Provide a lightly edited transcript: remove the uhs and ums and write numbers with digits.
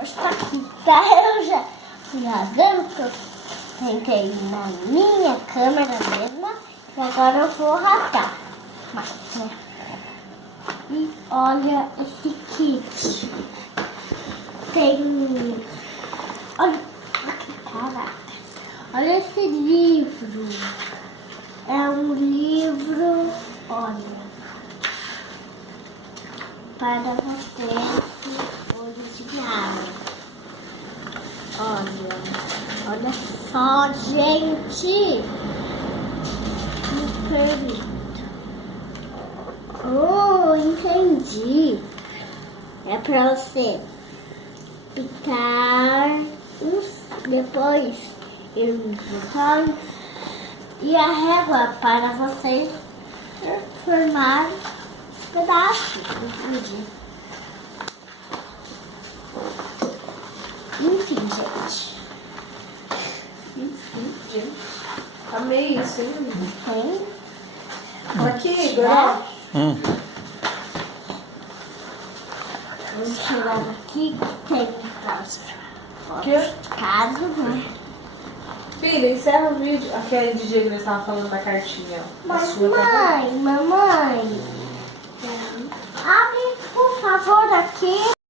Hoje tá aqui, tá? Eu já fui rasgando, porque eu tentei na minha câmera mesmo. E agora eu vou rasgar mais, né? E olha esse kit. Tem... Olha, caraca. Olha esse livro. É um livro, olha, para você original. Olha só, gente. Me permita. Oh, entendi. É para você picar depois ir nos botões e a régua para você formar os pedaços do vídeo. Enfim, gente. Amei isso, hein, amiga? Tem. Aqui, Igor. Vamos tirar daqui que tem Que? caso, né? Filha, encerra o vídeo. Aquele DJ que nós estávamos falando da cartinha. Ó. A Mas sua tá mamãe, abre por favor aqui.